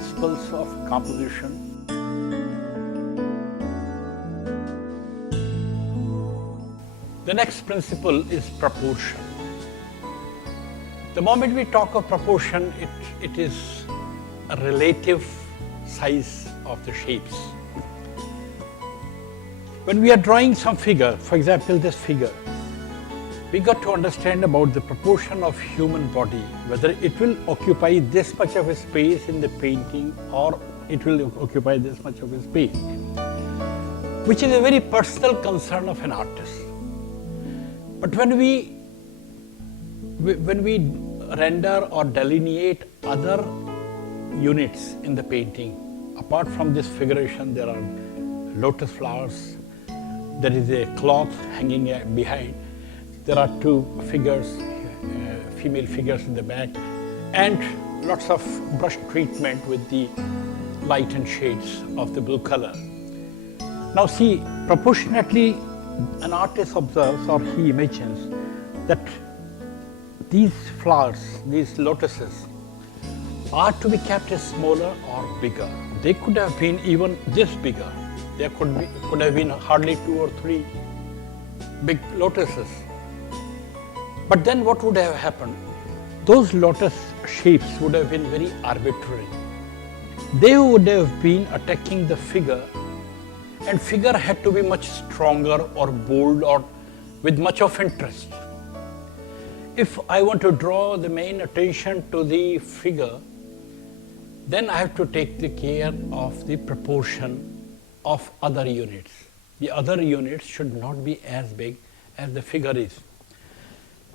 principles of composition. The next principle is proportion. The moment we talk of proportion, it is a relative size of the shapes. When we are drawing some figure, for example this figure, we got to understand about the proportion of human body, whether it will occupy this much of a space in the painting or it will occupy this much of a space, which is a very personal concern of an artist. But when we render or delineate other units in the painting, apart from this figuration, there are lotus flowers, there is a cloth hanging behind, there are two figures, female figures in the back, and lots of brush treatment with the light and shades of the blue color. Now see, proportionately an artist observes or he imagines that these flowers, these lotuses, are to be kept as smaller or bigger. They could have been even this bigger. There could have been hardly 2 or 3 big lotuses. But then what would have happened? Those lotus shapes would have been very arbitrary. They would have been attacking the figure, and figure had to be much stronger or bold or with much of interest. If I want to draw the main attention to the figure, then I have to take the care of the proportion of other units. The other units should not be as big as the figure is.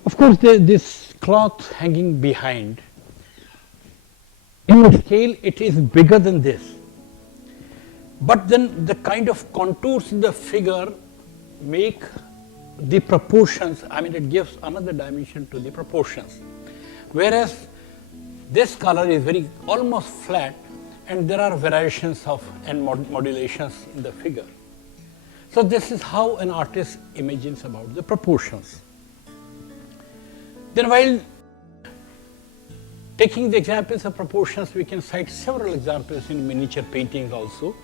Of course, this cloth hanging behind, in the scale it is bigger than this. But then the kind of contours in the figure make the proportions, it gives another dimension to the proportions. Whereas this color is very almost flat, and there are variations of and modulations in the figure. So this is how an artist imagines about the proportions. Then while taking the examples of proportions, we can cite several examples in miniature paintings also.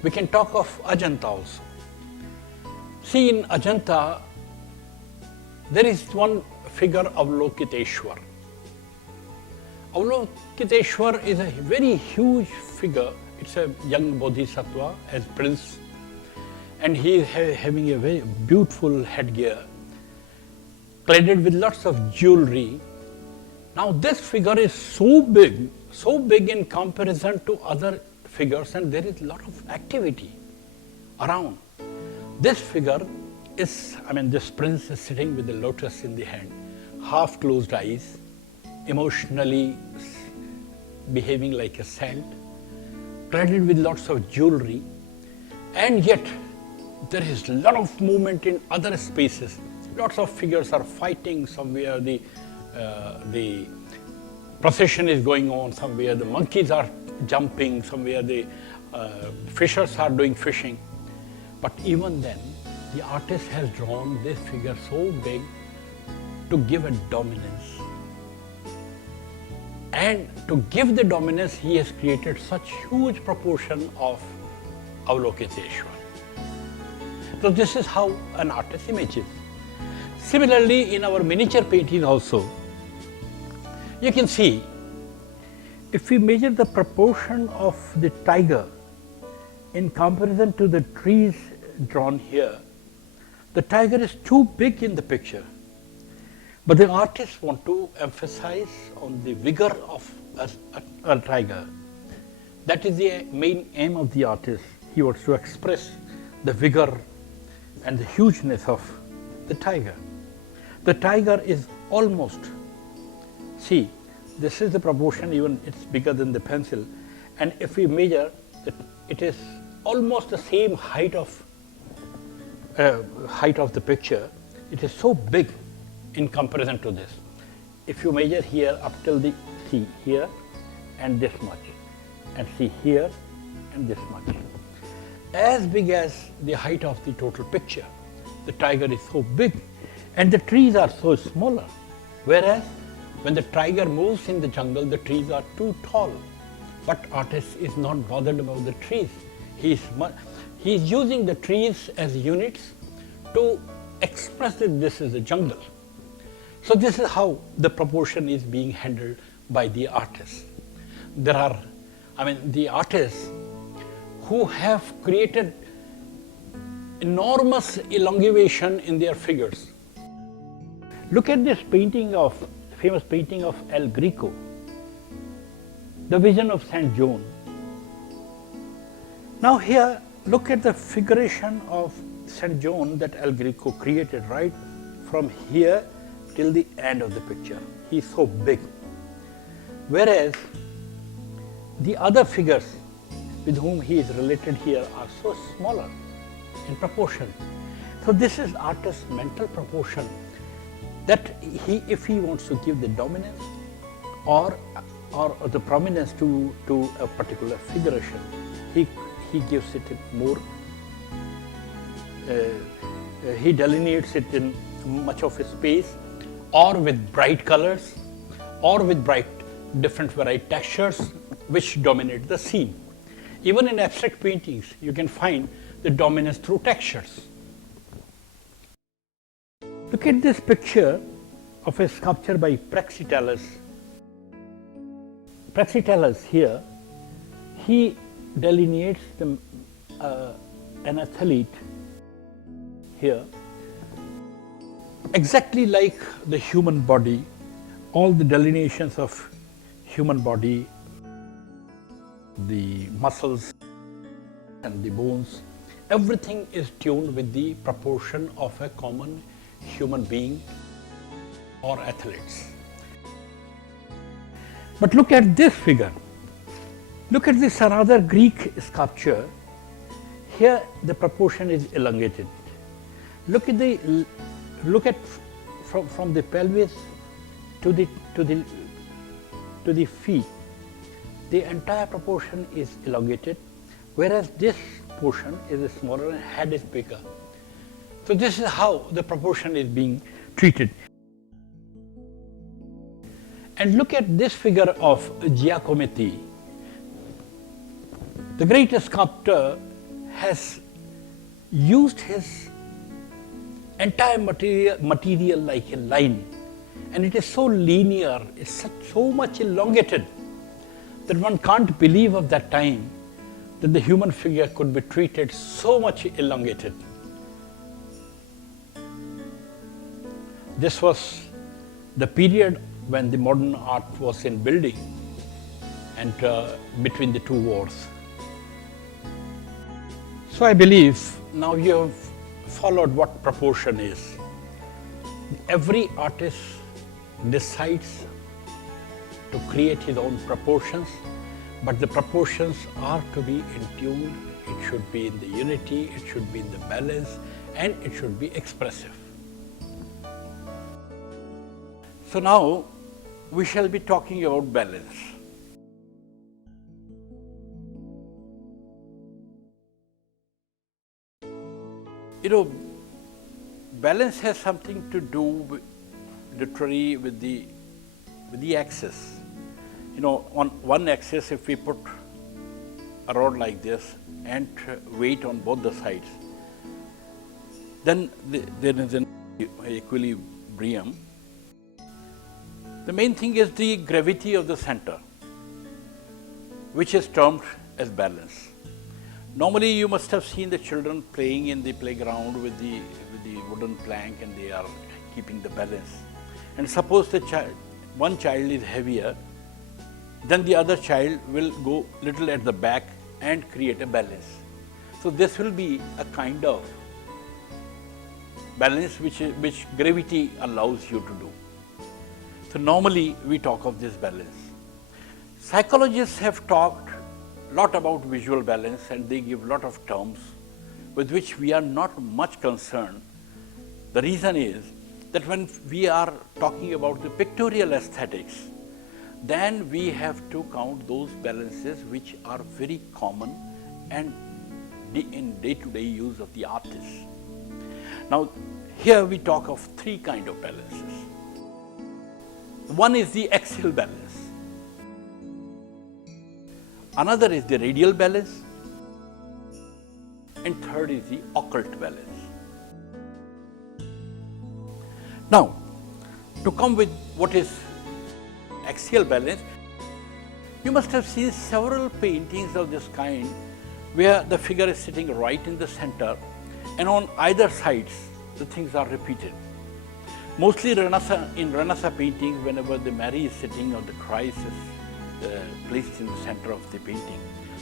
We can talk of Ajanta also. See, in Ajanta, there is one figure of Avalokiteshwar. Avalokiteshwar is a very huge figure. It's a young bodhisattva as prince, and he is having a very beautiful headgear, cladded with lots of jewelry. Now this figure is so big in comparison to other figures, and there is a lot of activity around. This figure is, this prince is sitting with the lotus in the hand, half closed eyes, emotionally behaving like a saint, cladded with lots of jewelry, and yet there is a lot of movement in other spaces. Lots of figures are fighting, somewhere the procession is going on, somewhere the monkeys are jumping, somewhere the fishers are doing fishing. But even then, the artist has drawn this figure so big to give a dominance. And to give the dominance, he has created such huge proportion of Avalokiteshwar. So this is how an artist images. Similarly, in our miniature painting also, you can see, if we measure the proportion of the tiger in comparison to the trees drawn here, the tiger is too big in the picture. But the artists want to emphasize on the vigor of a tiger. That is the main aim of the artist. He wants to express the vigor and the hugeness of the tiger. The tiger is almost, see, this is the proportion, even it's bigger than the pencil, and if we measure, it is almost the same height of the picture. It is so big in comparison to this. If you measure here up till the, see here and this much, and see here and this much, as big as the height of the total picture. The tiger is so big and the trees are so smaller, whereas when the tiger moves in the jungle, the trees are too tall. But artist is not bothered about the trees. He is using the trees as units to express that this is a jungle. So this is how the proportion is being handled by the artists. There are, the artists who have created enormous elongation in their figures. Look at this famous painting of El Greco, the Vision of St. John. Now here, look at the figuration of St. John that El Greco created right from here till the end of the picture. He is so big. Whereas the other figures with whom he is related here are so smaller in proportion. So this is artist's mental proportion, that if he wants to give the dominance or the prominence to a particular figuration, he gives it more, he delineates it in much of a space, or with bright colors, or with different varied textures which dominate the scene. Even in abstract paintings, you can find the dominance through textures. Look at this picture of a sculpture by Praxiteles. Praxiteles here, he delineates an athlete here, exactly like the human body. All the delineations of human body, the muscles and the bones, everything is tuned with the proportion of a common human being or athletes. But look at this figure. Look at this another Greek sculpture. Here the proportion is elongated. Look at from the pelvis to the feet. The entire proportion is elongated, whereas this portion is smaller and head is bigger. So this is how the proportion is being treated. And look at this figure of Giacometti. The great sculptor has used his entire material like a line, and it is so linear, it's so much elongated that one can't believe of that time that the human figure could be treated so much elongated. This was the period when the modern art was in building and between the two wars. So I believe now you have followed what proportion is. Every artist decides to create his own proportions, but the proportions are to be in tune. It should be in the unity, it should be in the balance, and it should be expressive. So now we shall be talking about balance. Balance has something to do literally with the axis. On one axis, if we put a rod like this and weight on both the sides, then there is an equilibrium. The main thing is the gravity of the center, which is termed as balance. Normally, you must have seen the children playing in the playground with the wooden plank, and they are keeping the balance. And suppose one child is heavier, then the other child will go little at the back and create a balance. So this will be a kind of balance which gravity allows you to do. So normally we talk of this balance. Psychologists have talked a lot about visual balance, and they give a lot of terms with which we are not much concerned. The reason is that when we are talking about the pictorial aesthetics, then we have to count those balances which are very common and in day-to-day use of the artist. Now, here we talk of three kinds of balances. One is the axial balance. Another is the Radial Balance, and third is the Occult Balance. Now, to come with what is Axial Balance, you must have seen several paintings of this kind where the figure is sitting right in the center, and on either sides the things are repeated. Mostly in Renaissance paintings, whenever the Mary is sitting or the Christ is placed in the center of the painting,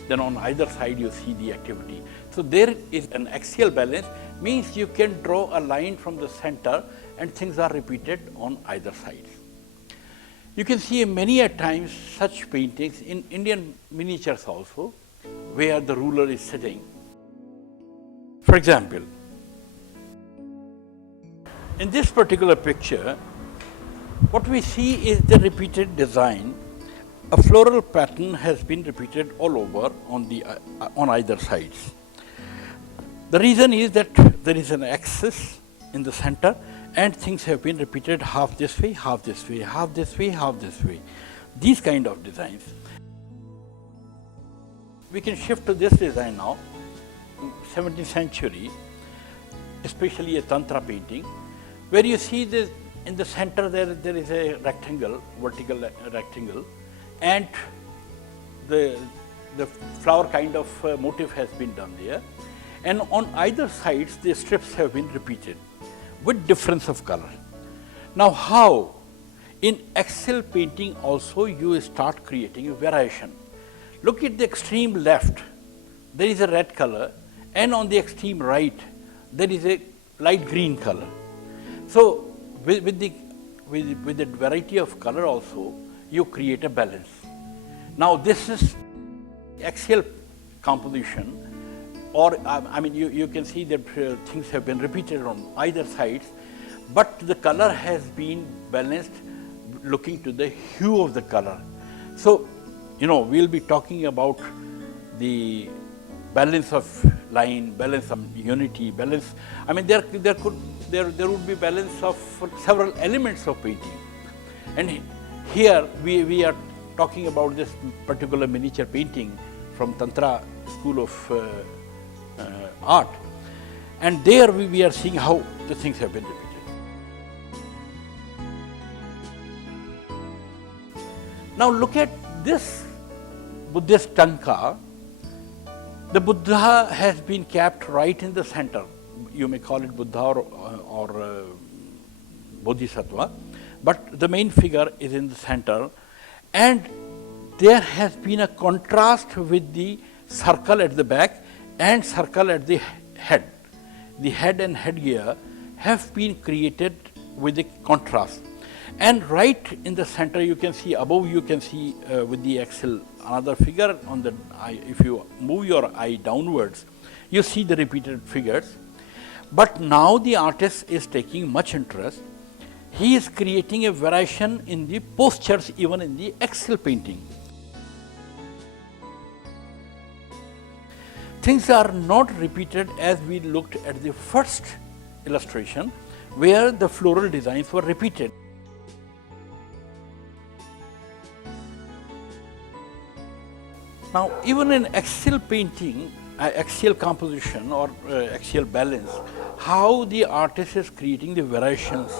then on either side you see the activity. So there is an axial balance, means you can draw a line from the center and things are repeated on either sides. You can see many a times such paintings in Indian miniatures also, where the ruler is sitting. For example, in this particular picture, what we see is the repeated design. A floral pattern has been repeated all over on either sides. The reason is that there is an axis in the center, and things have been repeated half this way, half this way, half this way, half this way. These kind of designs. We can shift to this design now, 17th century, especially a Tantra painting, where you see this, in the center there is a rectangle, vertical rectangle, and the flower kind of motif has been done there. And on either sides, the strips have been repeated with difference of color. Now how? In axial painting also you start creating a variation. Look at the extreme left, there is a red color, and on the extreme right, there is a light green color. So with the variety of color also, you create a balance. Now this is axial composition, or I mean you can see that things have been repeated on either sides, but the color has been balanced looking to the hue of the color. So, you know, we'll be talking about the balance of line, balance of unity, balance. I mean, there would be balance of several elements of painting. And here we are talking about this particular miniature painting from Tantra school of art. And there we are seeing how the things have been repeated. Now look at this Buddhist tanka. The Buddha has been kept right in the center. You may call it Buddha or Bodhisattva, but the main figure is in the center, and there has been a contrast with the circle at the back and circle at the head. The head and headgear have been created with a contrast. And right in the center you can see, above you can see with the axle another figure on the eye. If you move your eye downwards, you see the repeated figures. But now the artist is taking much interest. He is creating a variation in the postures even in the axial painting. Things are not repeated as we looked at the first illustration, where the floral designs were repeated. Now, even in axial painting, axial composition or axial balance, how the artist is creating the variations.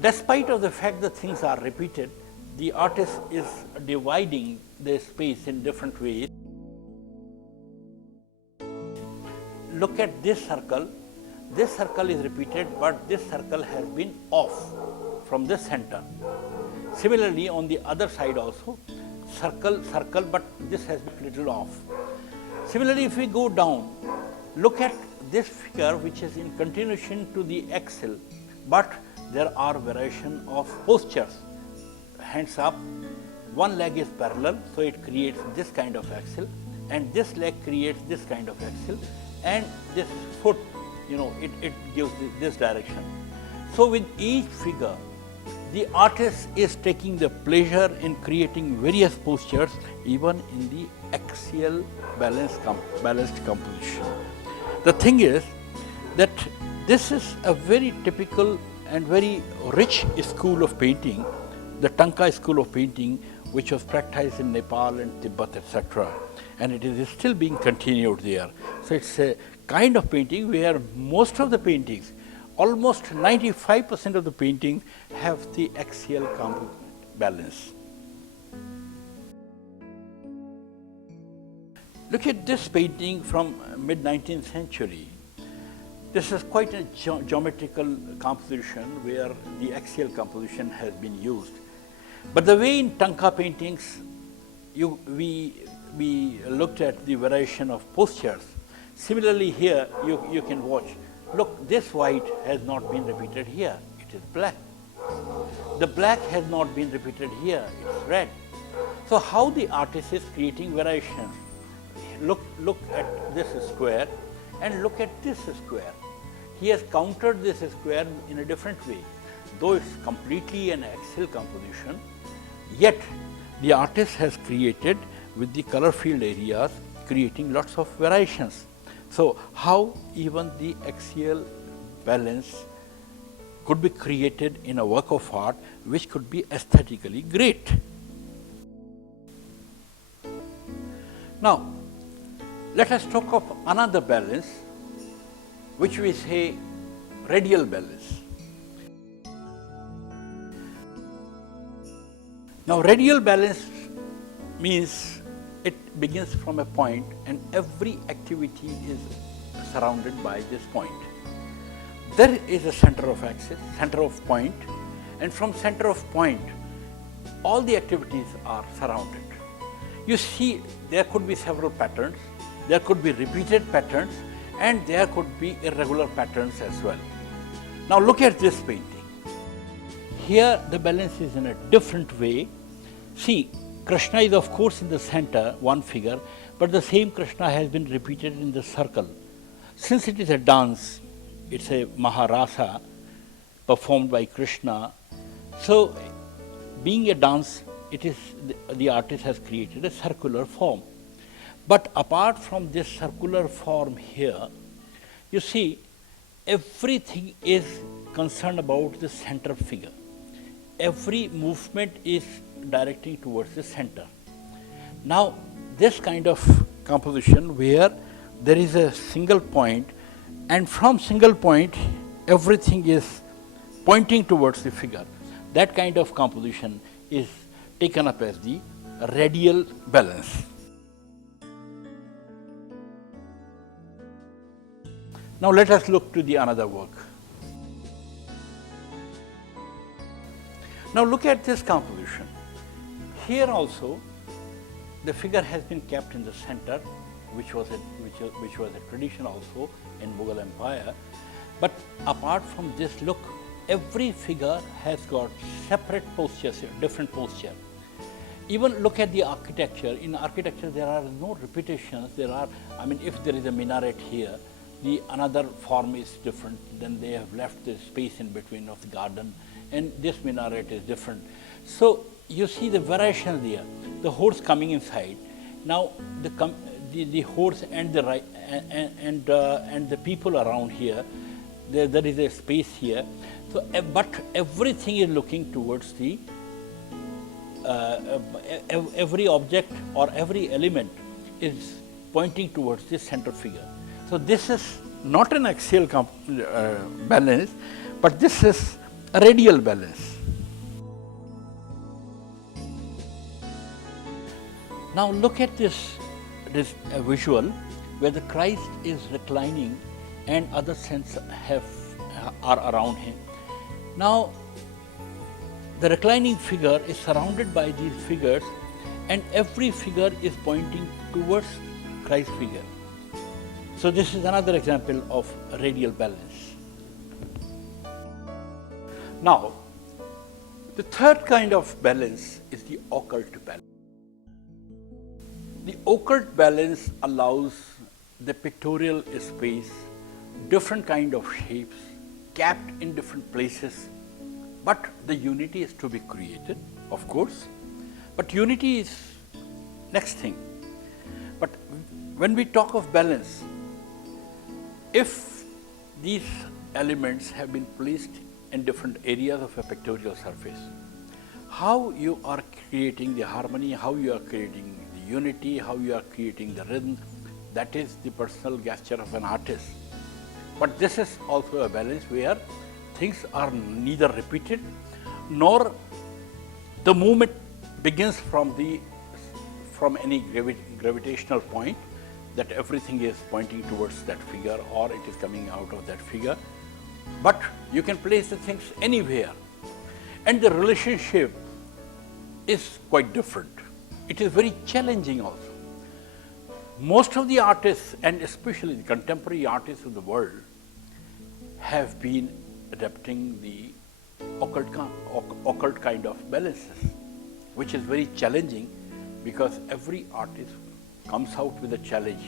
Despite of the fact that things are repeated, the artist is dividing the space in different ways. Look at this circle is repeated, but this circle has been off from the center. Similarly, on the other side also, circle, but this has been little off. Similarly, if we go down, look at this figure which is in continuation to the axial, but there are variation of postures. Hands up, one leg is parallel, so it creates this kind of axial, and this leg creates this kind of axial, and this foot, you know, it gives this direction. So with each figure, the artist is taking the pleasure in creating various postures even in the axial balanced composition. The thing is that this is a very typical and very rich school of painting, the Tanka school of painting, which was practiced in Nepal and Tibet, etc. And it is still being continued there. So it's a kind of painting where most of the paintings, almost 95% of the paintings, have the axial balance. Look at this painting from mid-19th century. This is quite a geometrical composition where the axial composition has been used. But the way in Tanka paintings, we looked at the variation of postures. Similarly here, you can watch. Look, this white has not been repeated here. It is black. The black has not been repeated here. It's red. So how the artist is creating variations? Look at this square and look at this square. He has countered this square in a different way. Though it's completely an axial composition, yet the artist has created with the color field areas, creating lots of variations. So how even the axial balance could be created in a work of art which could be aesthetically great. Now, let us talk of another balance, which we say radial balance. Now, radial balance means it begins from a point and every activity is surrounded by this point. There is a center of axis, center of point, and from center of point, all the activities are surrounded. You see, there could be several patterns, there could be repeated patterns, and there could be irregular patterns as well. Now look at this painting. Here the balance is in a different way. See, Krishna is of course in the center, one figure, but the same Krishna has been repeated in the circle. Since it is a dance, it's a Maharasa performed by Krishna. So being a dance, it is the artist has created a circular form. But apart from this circular form here, you see, everything is concerned about the center figure. Every movement is directing towards the center. Now, this kind of composition where there is a single point, and from single point, everything is pointing towards the figure. That kind of composition is taken up as the radial balance. Now let us look to the another work. Now look at this composition. Here also, the figure has been kept in the center, which was a tradition also in Mughal Empire. But apart from this, look, every figure has got separate postures, different posture. Even look at the architecture. In architecture, there are no repetitions. If there is a minaret here, the another form is different, then they have left the space in between of the garden, and this minaret is different. So you see the variation there. The horse coming inside. Now the horse and the and the people around here. There is a space here. So, but everything is looking towards the every object or every element is pointing towards the center figure. So this is not an axial balance, but this is a radial balance. Now look at this visual where the Christ is reclining and other saints are around him. Now the reclining figure is surrounded by these figures, and every figure is pointing towards Christ's figure. So this is another example of radial balance. Now, the third kind of balance is the occult balance. The occult balance allows the pictorial space, different kind of shapes, capped in different places, but the unity is to be created, of course. But unity is next thing. But when we talk of balance, if these elements have been placed in different areas of a pictorial surface, how you are creating the harmony, how you are creating the unity, how you are creating the rhythm. That is the personal gesture of an artist. But this is also a balance where things are neither repeated nor the movement begins from any gravitational point, that everything is pointing towards that figure or it is coming out of that figure. But you can place the things anywhere, and the relationship is quite different. It is very challenging also. Most of the artists, and especially the contemporary artists of the world, have been adapting the occult kind of balances, which is very challenging because every artist comes out with a challenge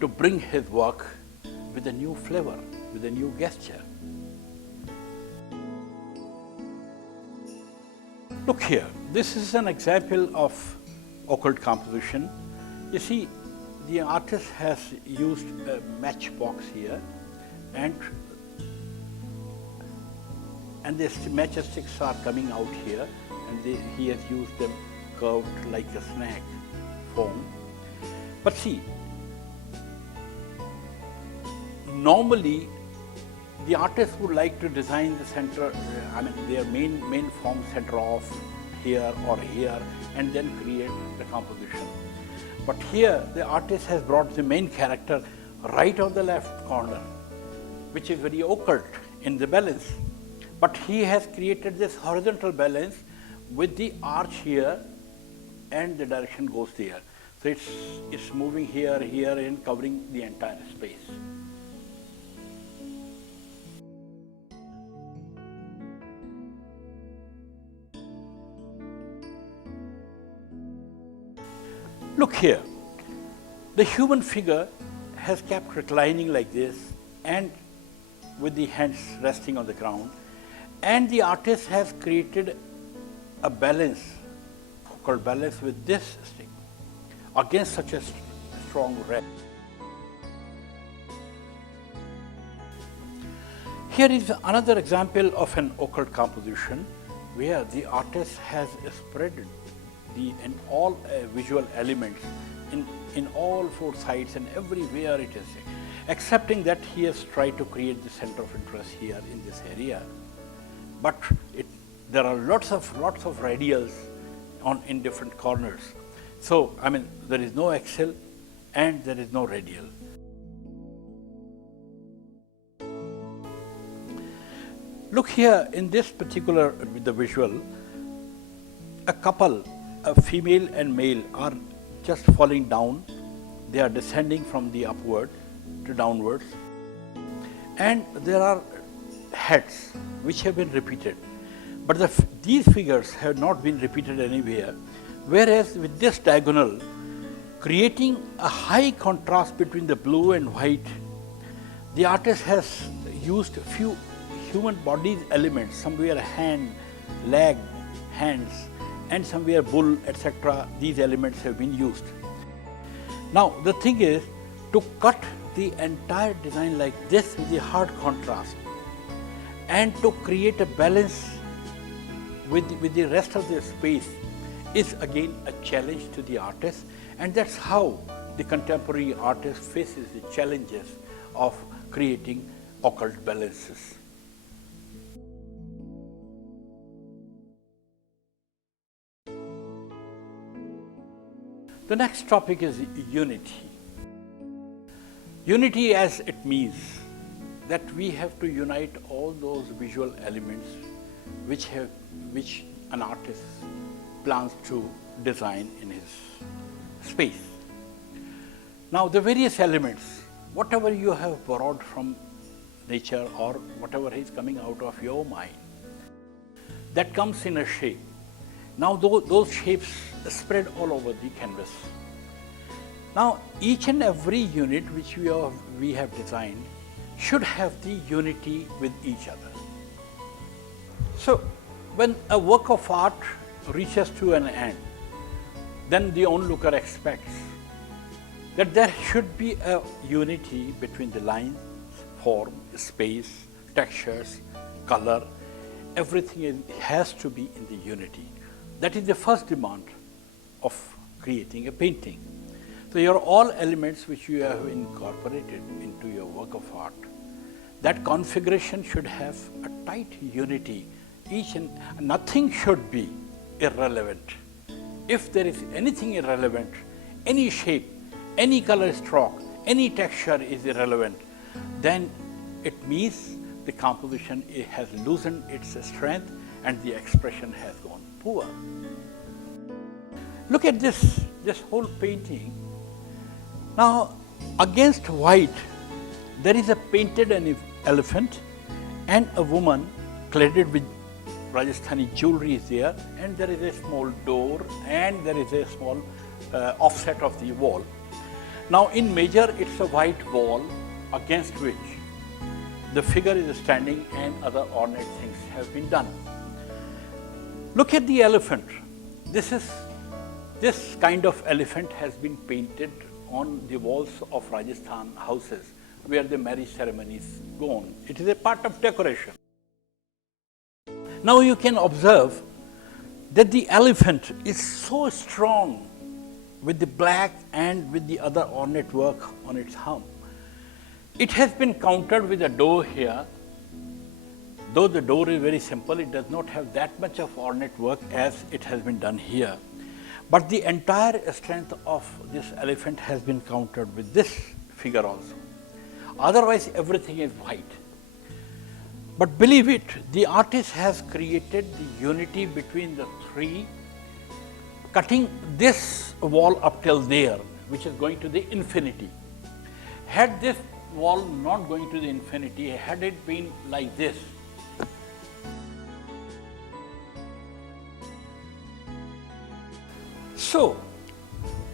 to bring his work with a new flavor, with a new gesture. Look here, this is an example of occult composition. You see, the artist has used a matchbox here, and the matchsticks are coming out here, and he has used them curved like a snack form. But see, normally the artist would like to design the center, their main form center off here or here, and then create the composition. But here the artist has brought the main character right on the left corner, which is very occult in the balance. But he has created this horizontal balance with the arch here, and the direction goes there. So it's moving here, and covering the entire space. Look here, the human figure has kept reclining like this and with the hands resting on the ground, and the artist has created a balance, occult balance, with this stick against such a strong red. Here is another example of an occult composition where the artist has spread in all visual elements in all four sides and everywhere it is, excepting that he has tried to create the center of interest here in this area. But there are lots of radials in different corners. So, there is no axial and there is no radial. Look here, in this particular the visual, a couple, a female and male, are just falling down. They are descending from the upward to downwards, and there are heads which have been repeated, but these figures have not been repeated anywhere. Whereas with this diagonal, creating a high contrast between the blue and white, the artist has used a few human body elements, somewhere hand, leg, hands, and somewhere bull, etc. These elements have been used. Now the thing is to cut the entire design like this with the hard contrast and to create a balance with the rest of the space is again a challenge to the artist, and that's how the contemporary artist faces the challenges of creating occult balances. The next topic is unity. Unity, as it means that we have to unite all those visual elements which an artist plans to design in his space. Now the various elements, whatever you have borrowed from nature or whatever is coming out of your mind, that comes in a shape. Now those shapes spread all over the canvas. Now each and every unit which we have designed should have the unity with each other. So when a work of art reaches to an end, then the onlooker expects that there should be a unity between the lines, form, space, textures, color, everything has to be in the unity. That is the first demand of creating a painting. So your all elements which you have incorporated into your work of art, that configuration should have a tight unity. Nothing should be irrelevant. If there is anything irrelevant, any shape, any color stroke, any texture is irrelevant, then it means the composition has loosened its strength and the expression has gone poor. Look at this whole painting. Now, against white, there is a painted elephant and a woman cladded with Rajasthani jewelry is there, and there is a small door and there is a small offset of the wall. Now, in major, it's a white wall against which the figure is standing and other ornate things have been done. Look at the elephant. This kind of elephant has been painted on the walls of Rajasthan houses where the marriage ceremonies go on. It is a part of decoration. Now you can observe that the elephant is so strong with the black and with the other ornate work on its hump. It has been countered with a door here. Though the door is very simple, it does not have that much of ornate work as it has been done here. But the entire strength of this elephant has been countered with this figure also. Otherwise, everything is white. But believe it, the artist has created the unity between the three, cutting this wall up till there, which is going to the infinity. Had this wall not going to the infinity, had it been like this, so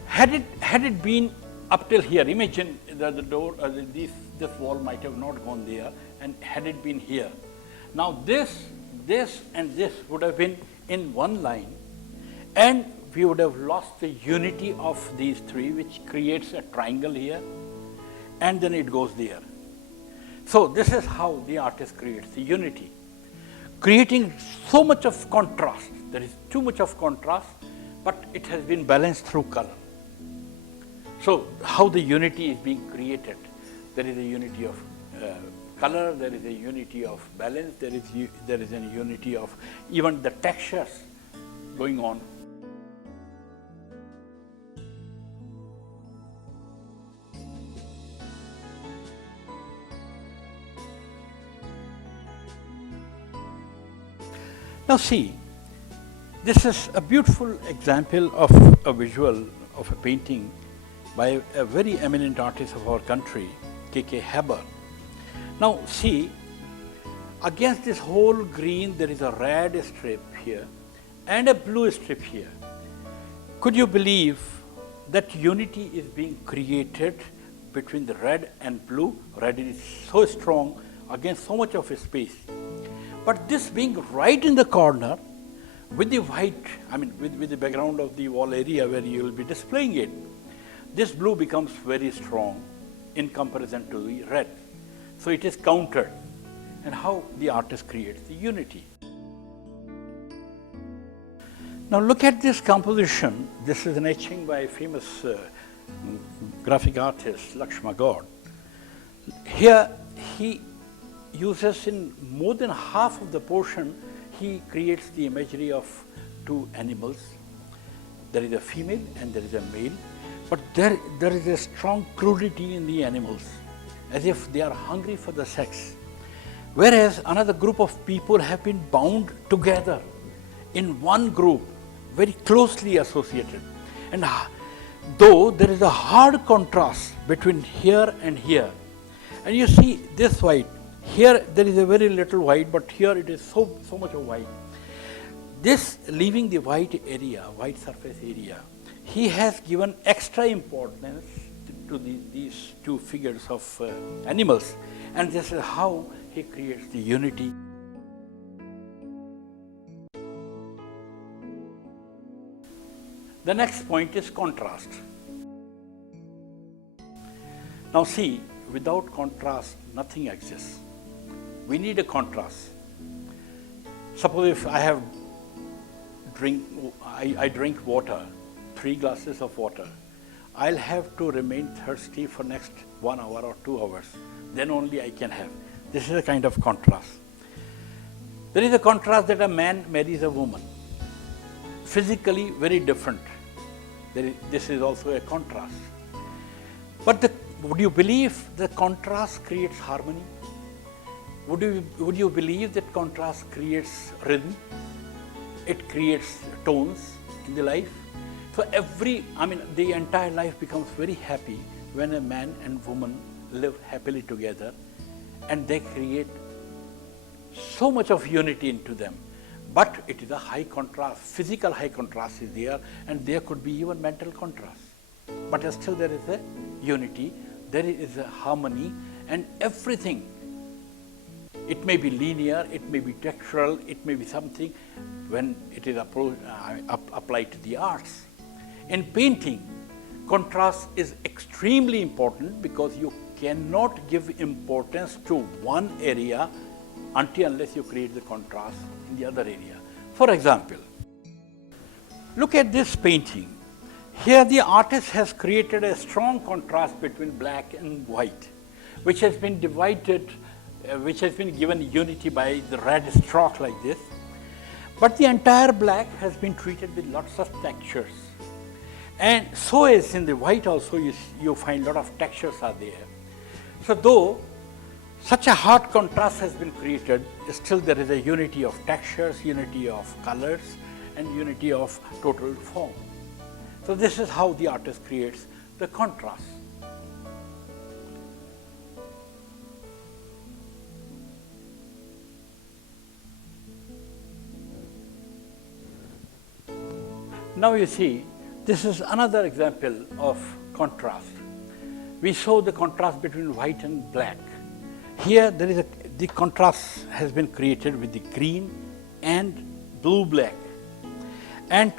had it been up till here, imagine that the door, this wall might have not gone there, and had it been here. Now this and this would have been in one line, and we would have lost the unity of these three, which creates a triangle here, and then it goes there. So this is how the artist creates the unity, creating so much of contrast. There is too much of contrast, but it has been balanced through color. So how the unity is being created? There is a unity of color, there is a unity of balance, there is a unity of even the textures going on. Now see, this is a beautiful example of a visual of a painting by a very eminent artist of our country, K.K. Haber. Now see, against this whole green there is a red strip here and a blue strip here. Could you believe that unity is being created between the red and blue? Red is so strong against so much of a space. But this being right in the corner with the white, with the background of the wall area where you will be displaying it, this blue becomes very strong in comparison to the red. So it is countered, and how the artist creates the unity. Now look at this composition. This is an etching by a famous graphic artist, Lakshma God. Here he uses in more than half of the portion, he creates the imagery of two animals. There is a female and there is a male, but there is a strong crudity in the animals, as if they are hungry for the sex. Whereas another group of people have been bound together in one group, very closely associated. And though there is a hard contrast between here and here, and you see this white, here there is a very little white, but here it is so much of white. This leaving the white area, white surface area, he has given extra importance to these two figures of animals, and this is how he creates the unity. The next point is contrast. Now see, without contrast, nothing exists. We need a contrast. Suppose if I drink water, 3 glasses of water, I'll have to remain thirsty for next 1 hour or 2 hours. Then only I can have. This is a kind of contrast. There is a contrast that a man marries a woman. Physically very different. This is also a contrast. But would you believe the contrast creates harmony? Would you believe that contrast creates rhythm? It creates tones in the life. So the entire life becomes very happy when a man and woman live happily together, and they create so much of unity into them. But it is a high contrast, physical high contrast is there, and there could be even mental contrast. But still there is a unity, there is a harmony, and everything. It may be linear, it may be textural, it may be something when it is applied to the arts. In painting, contrast is extremely important because you cannot give importance to one area unless you create the contrast in the other area. For example, look at this painting. Here the artist has created a strong contrast between black and white, which has been divided, which has been given unity by the red stroke like this. But the entire black has been treated with lots of textures. And so is in the white also you find a lot of textures are there. So though such a hard contrast has been created, still there is a unity of textures, unity of colors, and unity of total form. So this is how the artist creates the contrast. Now you see, this is another example of contrast. We saw the contrast between white and black. Here the contrast has been created with the green and blue-black. And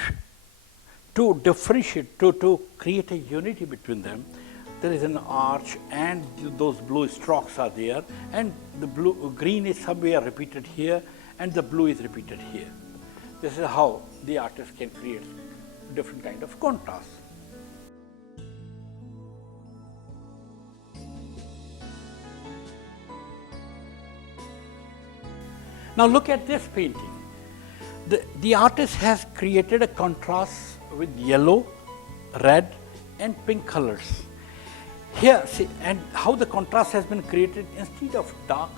to differentiate, to create a unity between them, there is an arch and those blue strokes are there, and the green is somewhere repeated here and the blue is repeated here. This is how the artist can create different kind of contrast. Now look at this painting. The artist has created a contrast with yellow, red and pink colors. Here, see, and how the contrast has been created. Instead of dark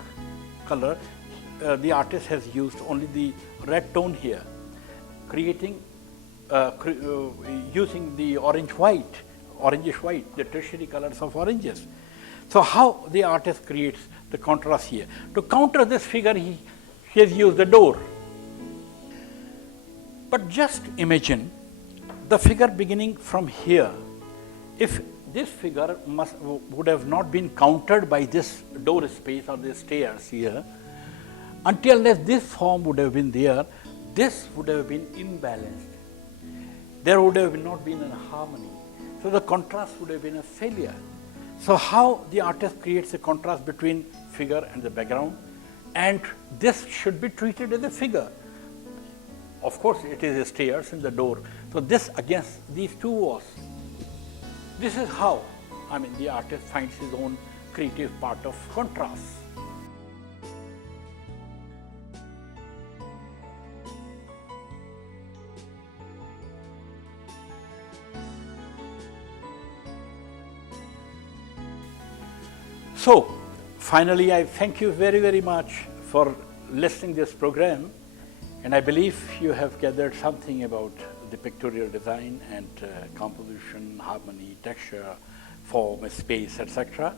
color, the artist has used only the red tone here, creating, using the orangish white, the tertiary colors of oranges. So how the artist creates the contrast here. To counter this figure, he has used the door. But just imagine the figure beginning from here. If this figure would have not been countered by this door space or the stairs here, until this form would have been there, this would have been imbalanced. There would have not been a harmony. So the contrast would have been a failure. So how the artist creates a contrast between figure and the background, and this should be treated as a figure. Of course, it is the stairs and the door. So this against these two walls. This is how, the artist finds his own creative part of contrast. So, finally, I thank you very, very much for listening to this program, and I believe you have gathered something about the pictorial design and composition, harmony, texture, form, space, etc.